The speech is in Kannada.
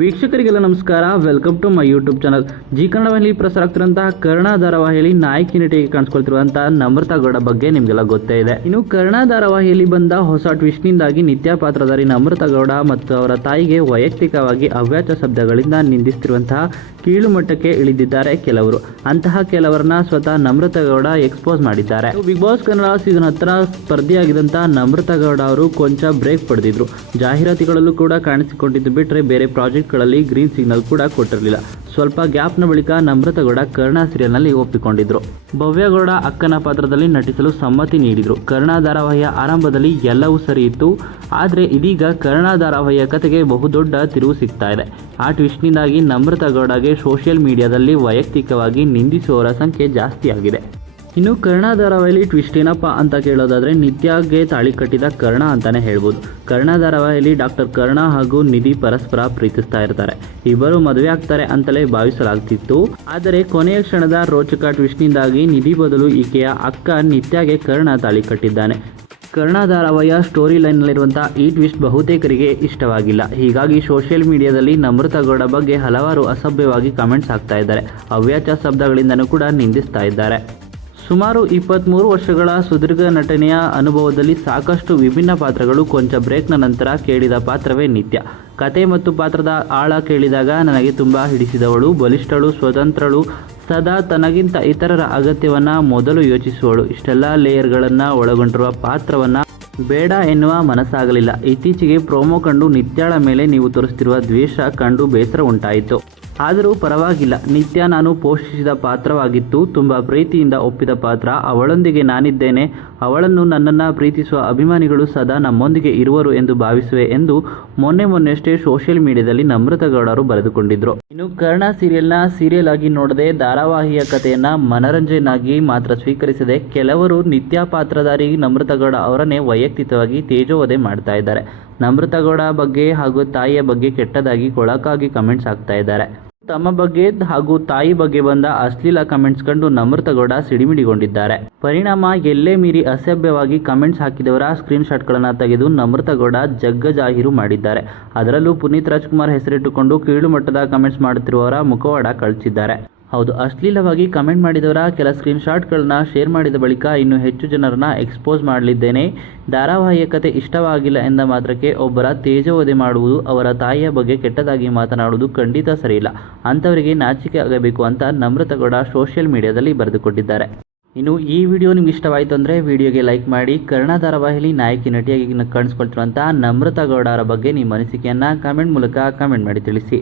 ವೀಕ್ಷಕರಿಗೆಲ್ಲ ನಮಸ್ಕಾರ. Welcome to my YouTube channel Zee ಕನ್ನಡದಲ್ಲಿ ಪ್ರಸಾರ ಆಗ್ತಿರುವಂತಹ ಕರ್ಣ ಧಾರಾವಾಹಿಯಲ್ಲಿ ನಾಯಕಿ ನಟಿಗೆ ಕಾಣಿಸ್ಕೊಳ್ತಿರುವಂತಹ ನಮ್ರತಾ ಗೌಡ ಬಗ್ಗೆ ನಿಮಗೆಲ್ಲ ಗೊತ್ತೇ ಇದೆ. ಇನ್ನು ಕರ್ಣ ಧಾರಾವಾಹಿಯಲ್ಲಿ ಬಂದ ಹೊಸ ಟ್ವಿಸ್ಟ್ನಿಂದಾಗಿ ನಿತ್ಯ ಪಾತ್ರಧಾರಿ ನಮ್ರತಾ ಗೌಡ ಮತ್ತು ಅವರ ತಾಯಿಗೆ ವೈಯಕ್ತಿಕವಾಗಿ ಅವ್ಯಾಚ ಶಬ್ದಗಳಿಂದ ನಿಂದಿಸ್ತಿರುವಂತಹ ಕೀಳು ಮಟ್ಟಕ್ಕೆ ಇಳಿದಿದ್ದಾರೆ ಕೆಲವರು. ಅಂತಹ ಕೆಲವರನ್ನ ಸ್ವತಃ ನಮ್ರತಾ ಗೌಡ ಎಕ್ಸ್ಪೋಸ್ ಮಾಡಿದ್ದಾರೆ. ಬಿಗ್ ಬಾಸ್ ಕನ್ನಡ ಸೀಸನ್ ಹತ್ರ ಸ್ಪರ್ಧಿಯಾಗಿದ್ದಂತಹ ನಮ್ರತಾ ಗೌಡ ಅವರು ಕೊಂಚ ಬ್ರೇಕ್ ಪಡೆದಿದ್ರು. ಜಾಹೀರಾತುಗಳಲ್ಲೂ ಕೂಡ ಕಾಣಿಸಿಕೊಂಡಿದ್ದು ಬಿಟ್ಟರೆ ಬೇರೆ ಪ್ರಾಜೆಕ್ಟ್ಗಳಲ್ಲಿ ಗ್ರೀನ್ ಸಿಗ್ನಲ್ ಕೂಡ ಕೊಟ್ಟಿರಲಿಲ್ಲ. ಸ್ವಲ್ಪ ಗ್ಯಾಪ್ನ ಬಳಿಕ ನಮ್ರತಗೌಡ ಕರ್ಣ ಸೀರಿಯಲ್ನಲ್ಲಿ ಒಪ್ಪಿಕೊಂಡಿದ್ರು. ಭವ್ಯಗೌಡ ಅಕ್ಕನ ಪಾತ್ರದಲ್ಲಿ ನಟಿಸಲು ಸಮ್ಮತಿ ನೀಡಿದರು. ಕರ್ಣ ಧಾರಾವಾಹಿಯ ಆರಂಭದಲ್ಲಿ ಎಲ್ಲವೂ ಸರಿ ಇತ್ತು. ಆದರೆ ಇದೀಗ ಕರ್ಣ ಧಾರಾವಾಹಿಯ ಕತೆಗೆ ಬಹುದೊಡ್ಡ ತಿರುವು ಸಿಗ್ತಾ ಇದೆ. ಆ ಟ್ವಿಸ್ಟ್ನಿಂದಾಗಿ ನಮ್ರತಗೌಡಗೆ ಸೋಷಿಯಲ್ ಮೀಡಿಯಾದಲ್ಲಿ ವೈಯಕ್ತಿಕವಾಗಿ ನಿಂದಿಸುವವರ ಸಂಖ್ಯೆ ಜಾಸ್ತಿ ಆಗಿದೆ ಇನ್ನು ಕರ್ಣ ಧಾರಾವಾಹಿಲಿ ಟ್ವಿಸ್ಟ್ ಏನಪ್ಪ ಅಂತ ಕೇಳೋದಾದರೆ ನಿತ್ಯಾಗೆ ತಾಳಿ ಕಟ್ಟಿದ ಕರ್ಣ ಅಂತಾನೆ ಹೇಳ್ಬೋದು. ಕರ್ಣ ಧಾರಾವಾಹಿಲಿ ಡಾಕ್ಟರ್ ಕರ್ಣ ಹಾಗೂ ನಿಧಿ ಪರಸ್ಪರ ಪ್ರೀತಿಸ್ತಾ ಇರ್ತಾರೆ. ಇಬ್ಬರು ಮದುವೆ ಆಗ್ತಾರೆ ಅಂತಲೇ ಭಾವಿಸಲಾಗ್ತಿತ್ತು. ಆದರೆ ಕೊನೆಯ ಕ್ಷಣದ ರೋಚಕ ಟ್ವಿಸ್ಟ್ನಿಂದಾಗಿ ನಿಧಿ ಬದಲು ಈಕೆಯ ಅಕ್ಕ ನಿತ್ಯಾಗೆ ಕರ್ಣ ತಾಳಿ ಕಟ್ಟಿದ್ದಾನೆ. ಕರ್ಣ ಧಾರಾವಾಹಿಯ ಸ್ಟೋರಿ ಲೈನ್ನಲ್ಲಿರುವಂಥ ಈ ಟ್ವಿಸ್ಟ್ ಬಹುತೇಕರಿಗೆ ಇಷ್ಟವಾಗಿಲ್ಲ. ಹೀಗಾಗಿ ಸೋಷಿಯಲ್ ಮೀಡಿಯಾದಲ್ಲಿ ನಮೃತಗೌಡ ಗೌಡ ಬಗ್ಗೆ ಹಲವಾರು ಅಸಭ್ಯವಾಗಿ ಕಮೆಂಟ್ಸ್ ಆಗ್ತಾ ಇದ್ದಾರೆ. ಅವ್ಯಾಚ ಶಬ್ದಗಳಿಂದನೂ ಕೂಡ ನಿಂದಿಸ್ತಾ ಇದ್ದಾರೆ. ಸುಮಾರು ಇಪ್ಪತ್ತ್ಮೂರು ವರ್ಷಗಳ ಸುದೀರ್ಘ ನಟನೆಯ ಅನುಭವದಲ್ಲಿ ಸಾಕಷ್ಟು ವಿಭಿನ್ನ ಪಾತ್ರಗಳು ಕೊಂಚ ಬ್ರೇಕ್ನ ನಂತರ ಕೇಳಿದ ಪಾತ್ರವೇ ನಿತ್ಯ. ಕತೆ ಮತ್ತು ಪಾತ್ರದ ಆಳ ಕೇಳಿದಾಗ ನನಗೆ ತುಂಬ ಹಿಡಿಸಿದವಳು, ಬಲಿಷ್ಠಳು, ಸ್ವತಂತ್ರಳು, ಸದಾ ತನಗಿಂತ ಇತರರ ಅಗತ್ಯವನ್ನು ಮೊದಲು ಯೋಚಿಸುವಳು. ಇಷ್ಟೆಲ್ಲ ಲೇಯರ್ಗಳನ್ನು ಒಳಗೊಂಡಿರುವ ಪಾತ್ರವನ್ನು ಬೇಡ ಎನ್ನುವ ಮನಸ್ಸಾಗಲಿಲ್ಲ. ಇತ್ತೀಚೆಗೆ ಪ್ರೋಮೋ ಕಂಡು ನಿತ್ಯಾಳ ಮೇಲೆ ನೀವು ತೋರಿಸ್ತಿರುವ ದ್ವೇಷ ಕಂಡು ಬೇಸರ ಉಂಟಾಯಿತು. ಆದರೂ ಪರವಾಗಿಲ್ಲ. ನಿತ್ಯ ನಾನು ಪೋಷಿಸಿದ ಪಾತ್ರವಾಗಿತ್ತು. ತುಂಬ ಪ್ರೀತಿಯಿಂದ ಒಪ್ಪಿದ ಪಾತ್ರ. ಅವಳೊಂದಿಗೆ ನಾನಿದ್ದೇನೆ. ಅವಳನ್ನು ನನ್ನನ್ನು ಪ್ರೀತಿಸುವ ಅಭಿಮಾನಿಗಳು ಸದಾ ನಮ್ಮೊಂದಿಗೆ ಇರುವರು ಎಂದು ಭಾವಿಸುವೆ ಎಂದು ಮೊನ್ನೆ ಮೊನ್ನೆಷ್ಟೇ ಸೋಷಿಯಲ್ ಮೀಡಿಯಾದಲ್ಲಿ ನಮ್ರತಗೌಡರು ಬರೆದುಕೊಂಡಿದ್ದರು ಇನ್ನು ಕರ್ಣ ಸೀರಿಯಲ್ನ ಸೀರಿಯಲ್ ಆಗಿ ನೋಡದೆ ಧಾರಾವಾಹಿಯ ಕಥೆಯನ್ನು ಮನರಂಜನೆಯಾಗಿ ಮಾತ್ರ ಸ್ವೀಕರಿಸದೆ ಕೆಲವರು ನಿತ್ಯ ಪಾತ್ರಧಾರಿ ನಮ್ರತಗೌಡ ಅವರನ್ನೇ ವೈಯಕ್ತಿಕವಾಗಿ ತೇಜೋವಧೆ ಮಾಡ್ತಾ ಇದ್ದಾರೆ. ನಮ್ರತಗೌಡ ಬಗ್ಗೆ ಹಾಗೂ ತಾಯಿಯ ಬಗ್ಗೆ ಕೆಟ್ಟದಾಗಿ ಕೊಳಕಾಗಿ ಕಮೆಂಟ್ಸ್ ಆಗ್ತಾ ಇದ್ದಾರೆ. ತಮ್ಮ ಬಗ್ಗೆ ಹಾಗೂ ತಾಯಿ ಬಗ್ಗೆ ಬಂದ ಅಶ್ಲೀಲ ಕಮೆಂಟ್ಸ್ ಕಂಡು ನಮೃತಗೌಡ ಗೌಡ ಸಿಡಿಮಿಡಿಗೊಂಡಿದ್ದಾರೆ. ಪರಿಣಾಮ ಎಲ್ಲೇ ಮೀರಿ ಅಸಭ್ಯವಾಗಿ ಕಮೆಂಟ್ಸ್ ಹಾಕಿದವರ ಸ್ಕ್ರೀನ್ ಶಾಟ್ಗಳನ್ನು ತೆಗೆದು ನಮೃತಗೌಡ ಜಗ್ಗ ಜಾಹೀರು ಮಾಡಿದ್ದಾರೆ. ಅದರಲ್ಲೂ ಪುನೀತ್ ರಾಜ್ಕುಮಾರ್ ಹೆಸರಿಟ್ಟುಕೊಂಡು ಕೀಳು ಮಟ್ಟದ ಕಮೆಂಟ್ಸ್ ಮಾಡುತ್ತಿರುವವರ ಮುಖವಾಡ ಕಳಿಸಿದ್ದಾರೆ ಹೌದು, ಅಶ್ಲೀಲವಾಗಿ ಕಮೆಂಟ್ ಮಾಡಿದವರ ಕೆಲ ಸ್ಕ್ರೀನ್ ಶಾಟ್ಗಳನ್ನ ಶೇರ್ ಮಾಡಿದ ಬಳಿಕ ಇನ್ನು ಹೆಚ್ಚು ಜನರನ್ನ ಎಕ್ಸ್ಪೋಸ್ ಮಾಡಲಿದ್ದೇನೆ. ಧಾರಾವಾಹಿಯ ಕತೆ ಇಷ್ಟವಾಗಿಲ್ಲ ಎಂದ ಮಾತ್ರಕ್ಕೆ ಒಬ್ಬರ ತೇಜೋವಧೆ ಮಾಡುವುದು ಅವರ ತಾಯಿಯ ಬಗ್ಗೆ ಕೆಟ್ಟದಾಗಿ ಮಾತನಾಡುವುದು ಖಂಡಿತ ಸರಿಯಿಲ್ಲ. ಅಂಥವರಿಗೆ ನಾಚಿಕೆ ಆಗಬೇಕು ಅಂತ ನಮ್ರತಗೌಡ ಸೋಷಿಯಲ್ ಮೀಡಿಯಾದಲ್ಲಿ ಬರೆದುಕೊಟ್ಟಿದ್ದಾರೆ ಇನ್ನು ಈ ವಿಡಿಯೋ ನಿಮ್ಗೆ ಇಷ್ಟವಾಯಿತು ಅಂದರೆ ವಿಡಿಯೋಗೆ ಲೈಕ್ ಮಾಡಿ ಕನ್ನಡ ಧಾರಾವಾಹಿಲಿ ನಾಯಕಿ ನಟಿಯಾಗಿ ಕಾಣಿಸ್ಕೊಳ್ತಿರುವಂಥ ನಮ್ರತಾ ಗೌಡ ಅವರ ಬಗ್ಗೆ ನಿಮ್ಮ ಅನಿಸಿಕೆಯನ್ನು ಕಾಮೆಂಟ್ ಮೂಲಕ ಕಾಮೆಂಟ್ ಮಾಡಿ ತಿಳಿಸಿ.